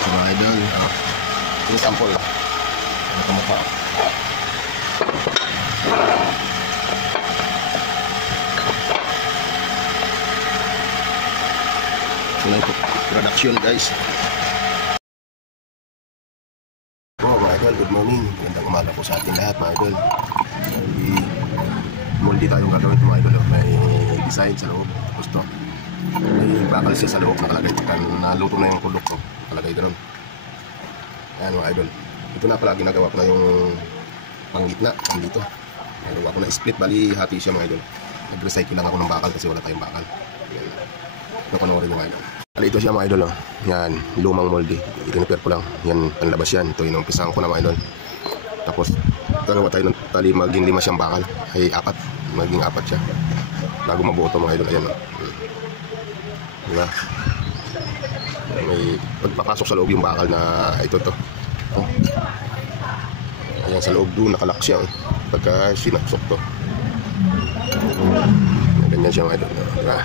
sa mga idol. Yung sample. Ano kamukha? Ito po, production guys. Mga idol, good morning. Magandang umaga po sa ating lahat mga idol. Multi tayong gagawin mga idol. May design sa loob. Gusto. May bakal siya sa loob nakalagay. Naluto na yung kulok ko. Nakalagay ganoon. Ayan mga idol. Ito na pala ginagawa ko na yung panggitna. Dito. Nagawa ko na split. Bali hati siya mga idol. Nag-recycle lang ako ng bakal kasi wala tayong bakal. Ayan. Napanoorin yung mga idol. Ito siya mga idol. Oh. Yan. Lumang moldy. I-repair ko lang. Yan. Panlabas yan. Ito yung umpisahan ko na mga idol. Tapos gagawa tayo ng tali. Maging 5 siyang bakal. Ay 4. Maging 4 siya. Bago mabuo ito mga idol. Ayan. Oh. Diba? May pagpapasok sa loob yung bakal na ito to. Oh. Ayan sa loob doon nakalak siya. Oh. Pagka sinaksok to. Ganyan siya mga idol. Diba?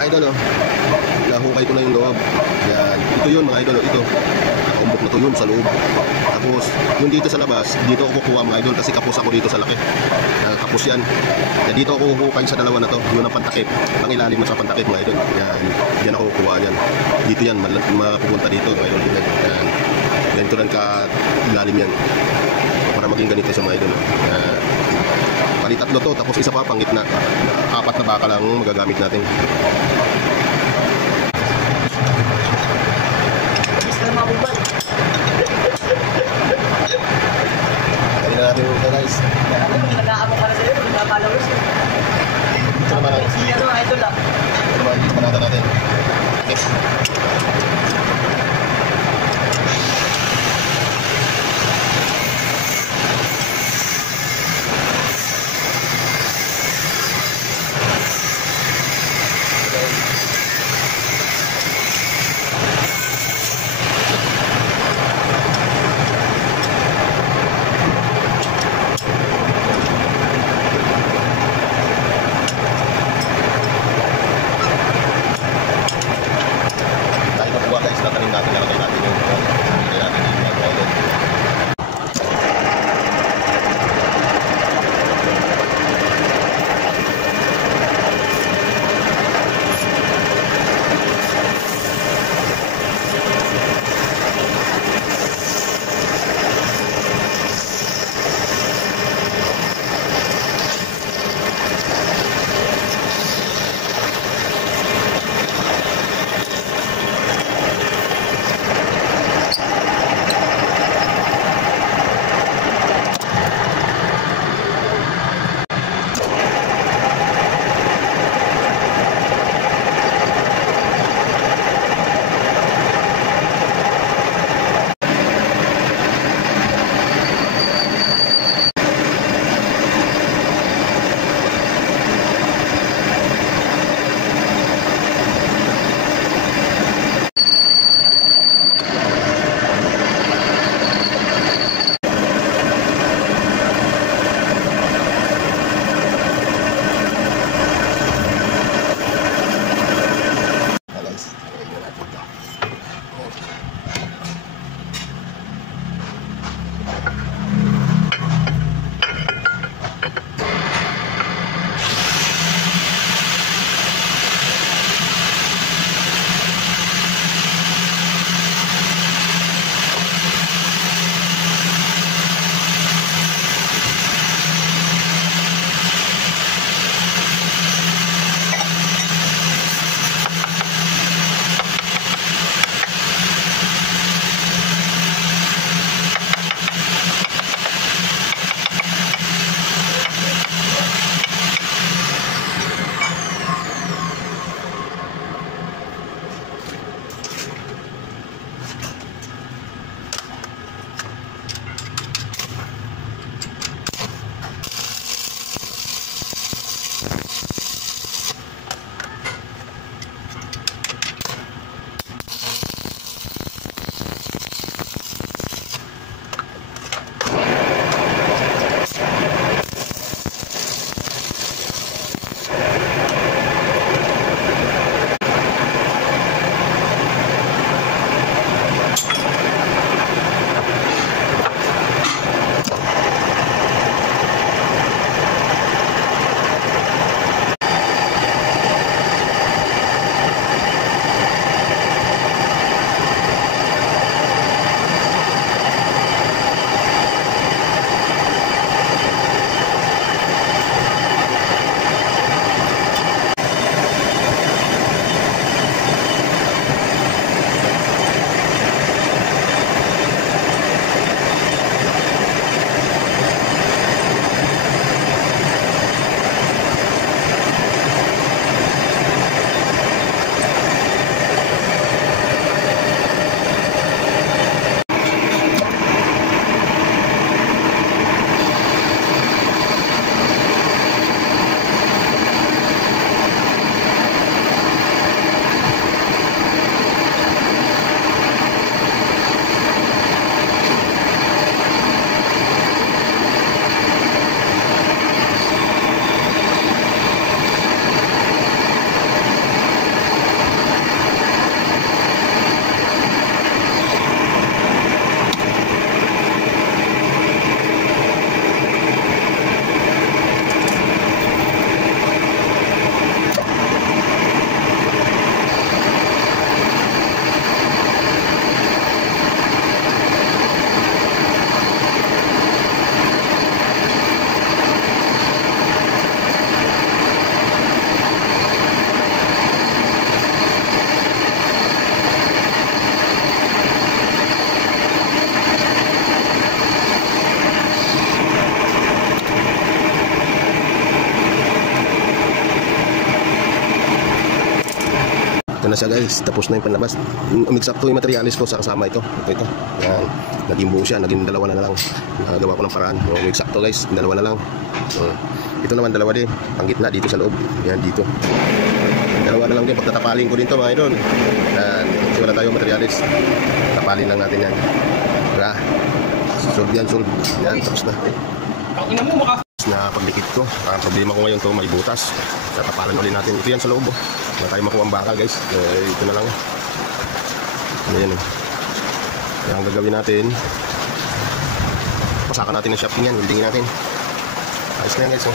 Idol, oh. Nahukay ko na yung loob. Yan. Ito yun mga idol, oh. Ito. Nakaumbok na to yun sa loob. Tapos, yung dito sa labas, dito ako kukuha mga idol kasi kapos ako dito sa laki. Kapos yan. Yan, dito ako hukay sa dalawa na to. Yun ang pantakip. Ang ilalim na sa pantakip mga idol. Yan. Yan ako kukuha yan. Dito yan, mapupunta dito mga idol. Yan. Ganito lang ka ilalim yan. Para maging ganito sa mga idol. Yan. Bali 3 to, tapos isa pa pang gitna. 4 na baka lang magagamit natin. Dali na natin ito guys. Nag-aabang ka na sa'yo, nag-followers. Ito naman ang si ano, idol ah. ito naman, ito panata natin. Okay. na siya guys, tapos na yung panlabas. Umiksakto yung materialis ko sa kasama ito. Ito. Yan. Naging buo siya, naging dalawa na lang. Nagawa ko ng paraan. Umiksakto guys, dalawa na lang. Ito naman dalawa din. Ang gitna dito sa loob. Yan dito. Dalawa na lang din. Pagtatapalin ko dito mga idol. Yan. Kasi wala tayong materialis. Tapalin lang natin yan. Wala. Solve yan, solve. Yan, tapos na. Na pagdikit ko. Ang problema ko ngayon to may butas. Tatapalan ulit natin. Ito yan sa loob. Wala tayo makuha ang bakal guys. Ito na lang. Ayan. Kaya ang gagawin natin, pasakan natin ng shafting yan. Wildingin natin. Ayos na yan guys.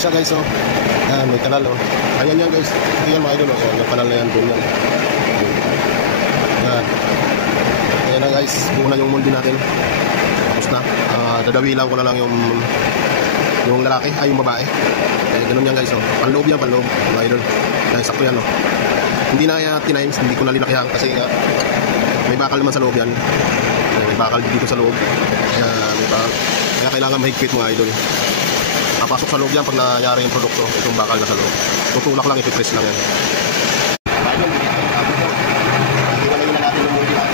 Siya guys, oh. Yan, may kanal, oh. Ayan yan guys. Ito yan mga idol, oh. Yung kanal na yan, doon yan. Yan. Ayan na guys, buo na yung molde natin. Tapos na. Dadawilan ko na lang yung lalaki, yung babae. Ganun yan guys, oh. Panloob yan, panloob mga idol. Yan, sakto yan, oh. Hindi na tinimes, hindi ko na linakyan kasi may bakal naman sa loob yan. May bakal dito sa loob. May bakal. Kaya kailangan mahigpit mga idol. Papasok sa loob yan pag nangyari yung produkto. Itong bakal na sa loob. Tutulak lang, ipipress lang yan. Hiwalayin na natin yung molde natin.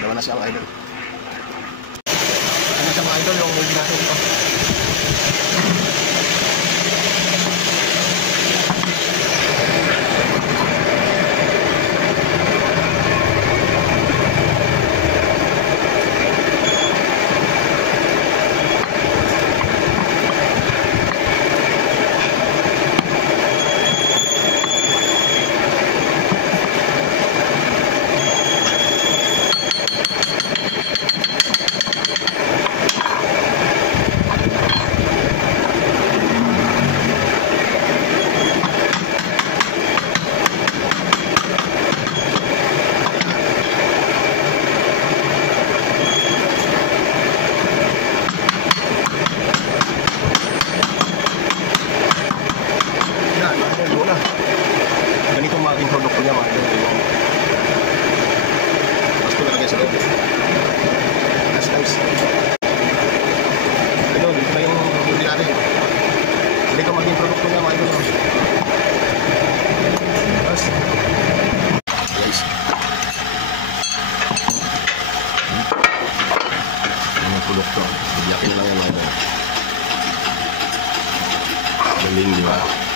Dalawa na siya ang idol. Ano siya mga idol yung molde natin ito. Ganito ang maging produkto niya mga idol. Tapos ko nalagay sa loob. Nice. Ito, dito na yung molde natin. Ganito maging produkto niya mga idol. Tapos guys, yung produkto, bigyakin na lang yan mga idol. Galing, di ba?